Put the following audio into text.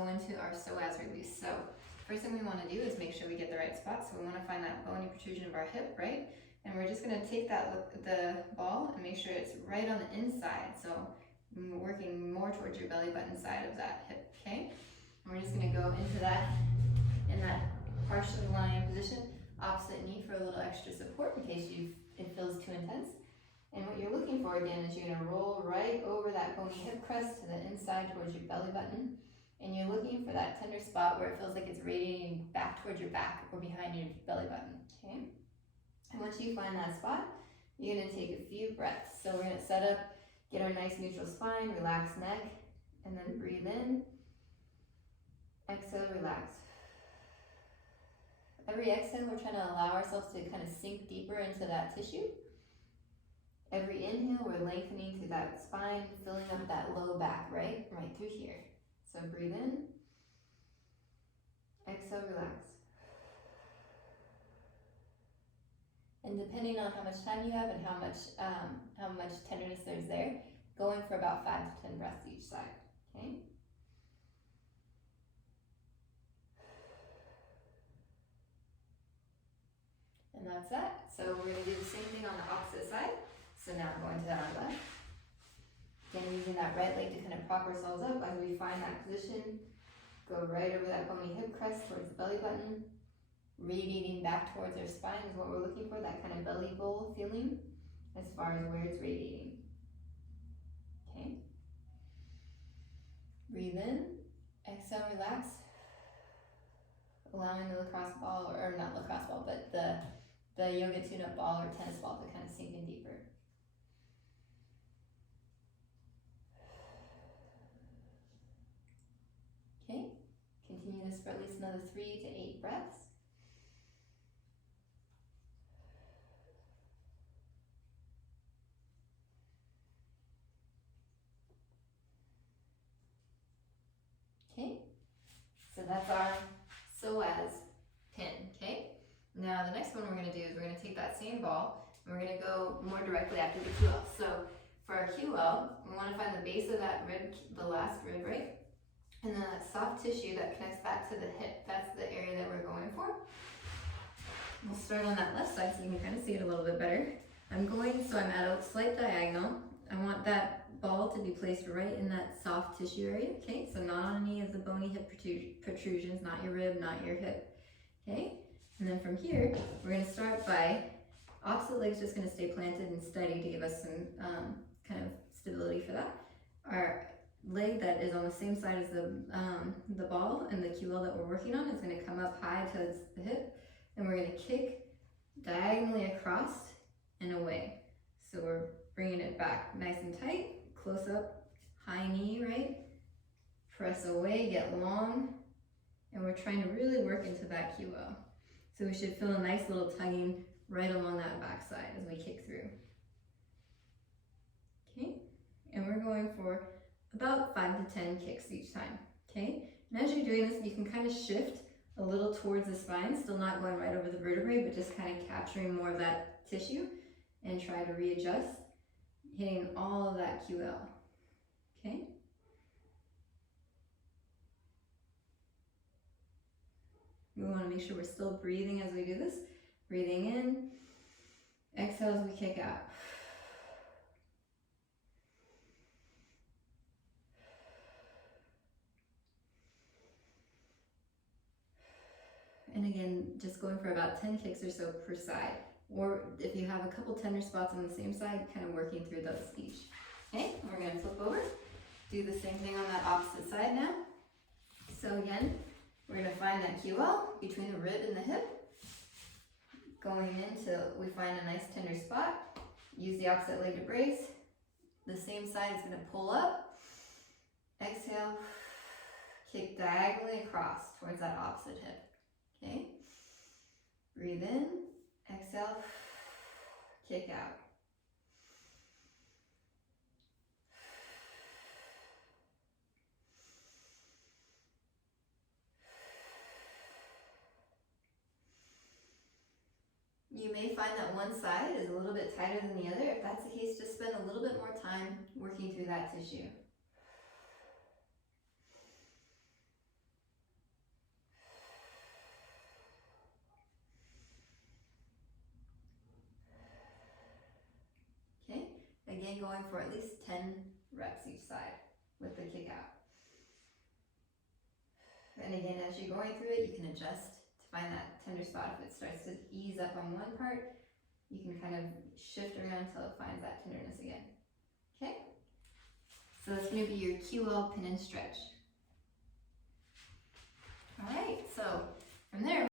go into our psoas release. So first thing we want to do is make sure we get the right spot. So we want to find that bony protrusion of our hip, right? And we're just going to take the ball and make sure it's right on the inside. So we're working more towards your belly button side of that hip, okay? And we're just going to go into that, in that partially lying position, opposite knee for a little extra support in case it feels too intense. And what you're looking for again is you're going to roll right over that bony hip crest to the inside towards your belly button. And you're looking for that tender spot where it feels like it's radiating back towards your back or behind your belly button, okay? And once you find that spot, you're going to take a few breaths. So we're going to set up, get our nice neutral spine, relax neck, and then breathe in. Exhale, relax. Every exhale, we're trying to allow ourselves to kind of sink deeper into that tissue. Every inhale, we're lengthening through that spine, filling up that low back, right through here. So breathe in. Exhale, relax. And depending on how much time you have and how much tenderness there's there, going for about 5 to 10 breaths each side, okay? And that's that. So we're going to do the same thing on the opposite side. So now we're going to our left. Again, using that right leg to kind of prop ourselves up as we find that position. Go right over that bony hip crest towards the belly button. Radiating back towards our spine is what we're looking for, that kind of belly bowl feeling as far as where it's radiating. Okay. Breathe in. Exhale, relax. Allowing the lacrosse ball, or not lacrosse ball, but the yoga tune-up ball or tennis ball to kind of sink in deeper. Okay, continue this for at least another 3 to 8 breaths. Okay, so that's our psoas pin, okay? Now the next one we're going to do is we're going to take that same ball and we're going to go more directly after the QL. So for our QL, we want to find the base of that rib, the last rib, right? And then that soft tissue that connects back to the hip, that's the area that we're going for. We'll start on that left side so you can kind of see it a little bit better. I'm at a slight diagonal. I want that ball to be placed right in that soft tissue area, okay? So not on any of the bony hip protrusions, not your rib, not your hip, okay? And then from here, we're gonna start by, opposite leg's just gonna stay planted and steady to give us some kind of stability for that. Our leg that is on the same side as the ball and the QL that we're working on is gonna come up high towards the hip, and we're gonna kick diagonally across and away. So we're bringing it back nice and tight, close up, high knee, right? Press away, get long, and we're trying to really work into that QL. So we should feel a nice little tugging right along that back side as we kick through. Okay, and we're going for about 5 to 10 kicks each time, okay? And as you're doing this, you can kind of shift a little towards the spine, still not going right over the vertebrae, but just kind of capturing more of that tissue and try to readjust, hitting all of that QL, okay? We want to make sure we're still breathing as we do this. Breathing in, exhale as we kick out. And again, just going for about 10 kicks or so per side. Or if you have a couple tender spots on the same side, kind of working through those each. Okay, we're going to flip over. Do the same thing on that opposite side now. So again, we're going to find that QL between the rib and the hip. Going in till we find a nice tender spot. Use the opposite leg to brace. The same side is going to pull up. Exhale. Kick diagonally across towards that opposite hip. Okay. Breathe in. Exhale. Kick out. You may find that one side is a little bit tighter than the other. If that's the case, just spend a little bit more time working through that tissue. going for at least 10 reps each side with the kick out. And again, as you're going through it, you can adjust to find that tender spot. If it starts to ease up on one part, you can kind of shift around until it finds that tenderness again. Okay? So that's going to be your QL pin and stretch. All right, so from there,